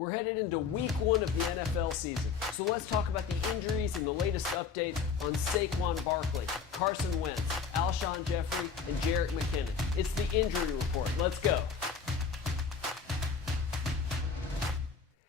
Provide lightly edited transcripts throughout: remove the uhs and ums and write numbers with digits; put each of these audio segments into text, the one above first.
We're headed into week 1 of the NFL season, so let's talk about the injuries and the latest updates on Saquon Barkley, Carson Wentz, Alshon Jeffrey, and Jerrick McKinnon. It's the injury report. Let's go.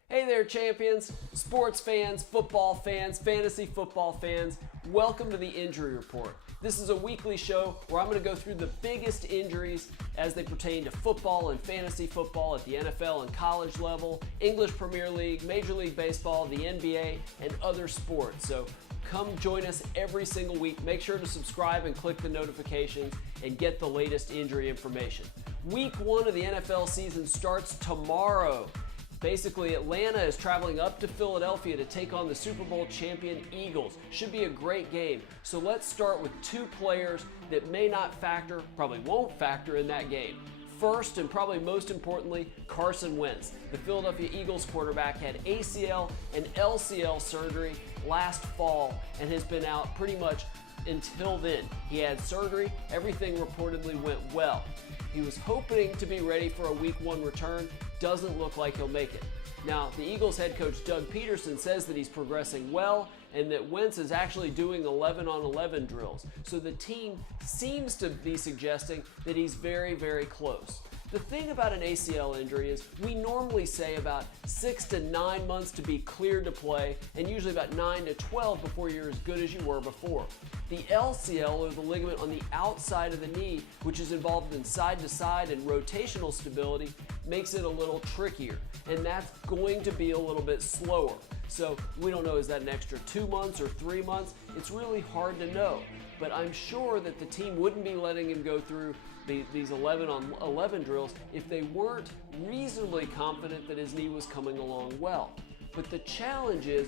Hey there, champions, sports fans, football fans, fantasy football fans. Welcome to the Injury Report. This is a weekly show where I'm going to go through the biggest injuries as they pertain to football and fantasy football at the NFL and college level, English Premier League, Major League Baseball, the NBA, and other sports. So come join us every single week. Make sure to subscribe and click the notifications and get the latest injury information. Week 1 of the NFL season starts tomorrow. Basically, Atlanta is traveling up to Philadelphia to take on the Super Bowl champion Eagles. Should be a great game. So let's start with 2 players that may not factor, probably won't factor in that game. First, and probably most importantly, Carson Wentz. The Philadelphia Eagles quarterback had ACL and LCL surgery last fall and has been out pretty much until then. He had surgery, everything reportedly went well. He was hoping to be ready for a week 1 return. Doesn't look like he'll make it. Now, the Eagles head coach Doug Peterson says that he's progressing well and that Wentz is actually doing 11-on-11 drills. So the team seems to be suggesting that he's very, very close. The thing about an ACL injury is we normally say about 6 to 9 months to be cleared to play, and usually about 9 to 12 before you're as good as you were before. The LCL, or the ligament on the outside of the knee, which is involved in side-to-side and rotational stability, makes it a little trickier, and that's going to be a little bit slower. So we don't know, is that an extra 2 months or 3 months? It's really hard to know, but I'm sure that the team wouldn't be letting him go through these 11-on-11 drills if they weren't reasonably confident that his knee was coming along well. But the challenge is,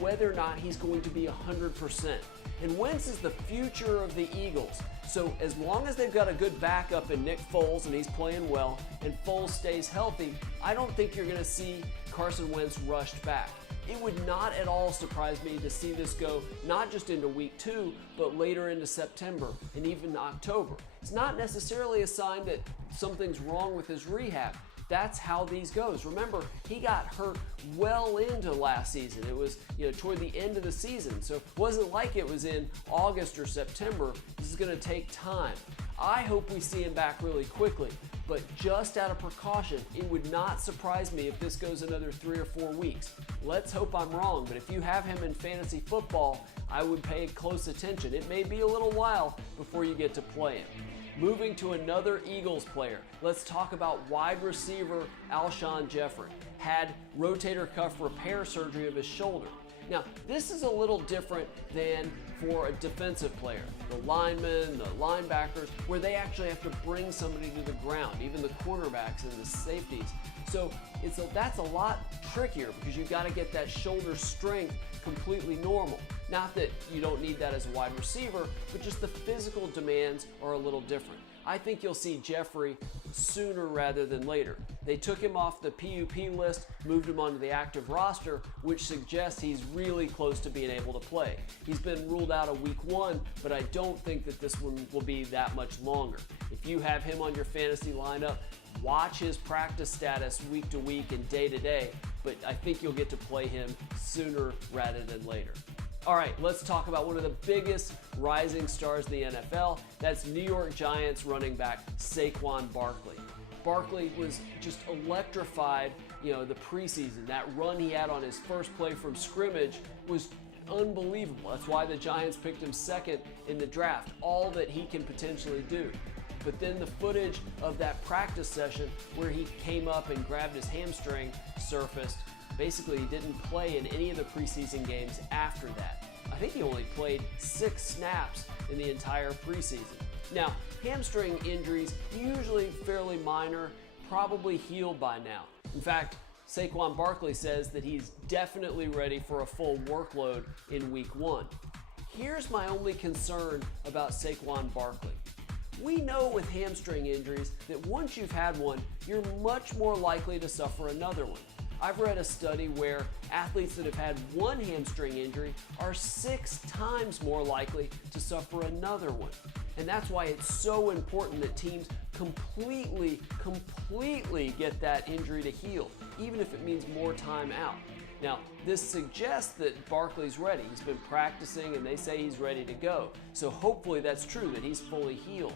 whether or not he's going to be 100%. And Wentz is the future of the Eagles. So as long as they've got a good backup in Nick Foles and he's playing well and Foles stays healthy, I don't think you're going to see Carson Wentz rushed back. It would not at all surprise me to see this go not just into week 2, but later into September and even October. It's not necessarily a sign that something's wrong with his rehab. That's how these goes. Remember, he got hurt well into last season. It was, toward the end of the season. So it wasn't like it was in August or September. This is going to take time. I hope we see him back really quickly, but just out of precaution, it would not surprise me if this goes another 3 or 4 weeks. Let's hope I'm wrong, but if you have him in fantasy football, I would pay close attention. It may be a little while before you get to play him. Moving to another Eagles player, let's talk about wide receiver Alshon Jeffrey. Had rotator cuff repair surgery of his shoulder. Now, this is a little different than for a defensive player. The linemen, the linebackers, where they actually have to bring somebody to the ground, even the cornerbacks and the safeties. So that's a lot trickier because you've got to get that shoulder strength completely normal. Not that you don't need that as a wide receiver, but just the physical demands are a little different. I think you'll see Jeffrey sooner rather than later. They took him off the PUP list, moved him onto the active roster, which suggests he's really close to being able to play. He's been ruled out of week 1, but I don't think that this one will be that much longer. If you have him on your fantasy lineup, watch his practice status week to week and day to day, but I think you'll get to play him sooner rather than later. All right, let's talk about one of the biggest rising stars in the NFL. That's New York Giants running back Saquon Barkley. Barkley was just electrified, the preseason. That run he had on his first play from scrimmage was unbelievable. That's why the Giants picked him second in the draft, all that he can potentially do. But then the footage of that practice session where he came up and grabbed his hamstring surfaced. Basically, he didn't play in any of the preseason games after that. I think he only played 6 snaps in the entire preseason. Now, hamstring injuries, usually fairly minor, probably healed by now. In fact, Saquon Barkley says that he's definitely ready for a full workload in week 1. Here's my only concern about Saquon Barkley. We know with hamstring injuries that once you've had one, you're much more likely to suffer another one. I've read a study where athletes that have had one hamstring injury are 6 times more likely to suffer another one. And that's why it's so important that teams completely get that injury to heal. even if it means more time out. Now, this suggests that Barkley's ready. He's been practicing and they say he's ready to go. So hopefully that's true, that he's fully healed.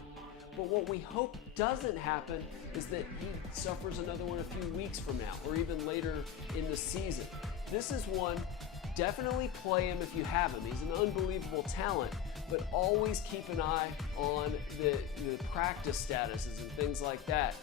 But what we hope doesn't happen is that he suffers another one a few weeks from now or even later in the season. This is one, definitely play him if you have him. He's an unbelievable talent, but always keep an eye on the practice statuses and things like that,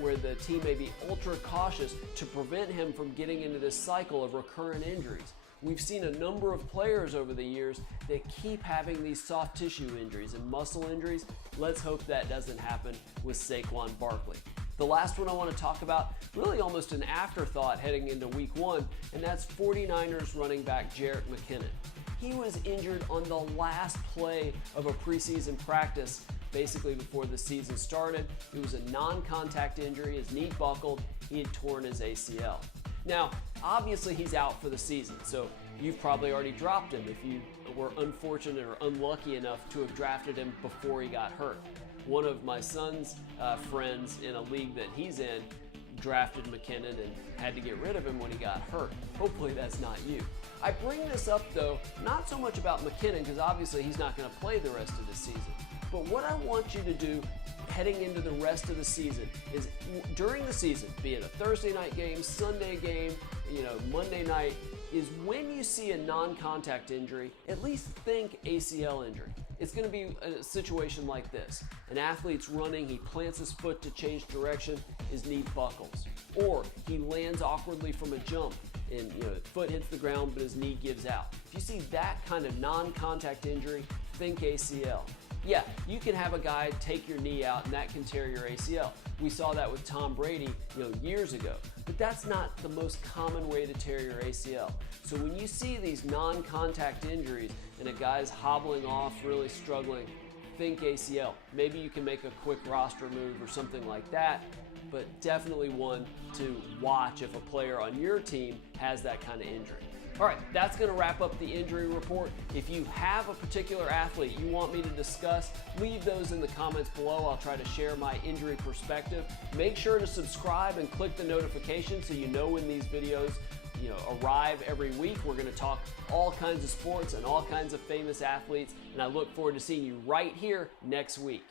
where the team may be ultra cautious to prevent him from getting into this cycle of recurrent injuries. We've seen a number of players over the years that keep having these soft tissue injuries and muscle injuries. Let's hope that doesn't happen with Saquon Barkley. The last one I want to talk about, really almost an afterthought heading into week 1, and that's 49ers running back Jerrick McKinnon. He was injured on the last play of a preseason practice, basically before the season started. It was a non-contact injury. His knee buckled. He had torn his ACL. Now, obviously he's out for the season, so you've probably already dropped him if you were unfortunate or unlucky enough to have drafted him before he got hurt. One of my son's friends in a league that he's in drafted McKinnon and had to get rid of him when he got hurt. Hopefully that's not you. I bring this up though, not so much about McKinnon, because obviously he's not going to play the rest of the season, but what I want you to do heading into the rest of the season is during the season, be it a Thursday night game, Sunday game, Monday night, is when you see a non-contact injury, at least think ACL injury. It's going to be a situation like this. An athlete's running, he plants his foot to change direction, his knee buckles. Or he lands awkwardly from a jump and foot hits the ground but his knee gives out. If you see that kind of non-contact injury, think ACL. Yeah, you can have a guy take your knee out and that can tear your ACL. We saw that with Tom Brady, years ago. But that's not the most common way to tear your ACL. So when you see these non-contact injuries and a guy's hobbling off, really struggling, think ACL. Maybe you can make a quick roster move or something like that, but definitely one to watch if a player on your team has that kind of injury. All right, that's going to wrap up the injury report. If you have a particular athlete you want me to discuss, leave those in the comments below. I'll try to share my injury perspective. Make sure to subscribe and click the notification so you know when these videos arrive every week. We're going to talk all kinds of sports and all kinds of famous athletes, and I look forward to seeing you right here next week.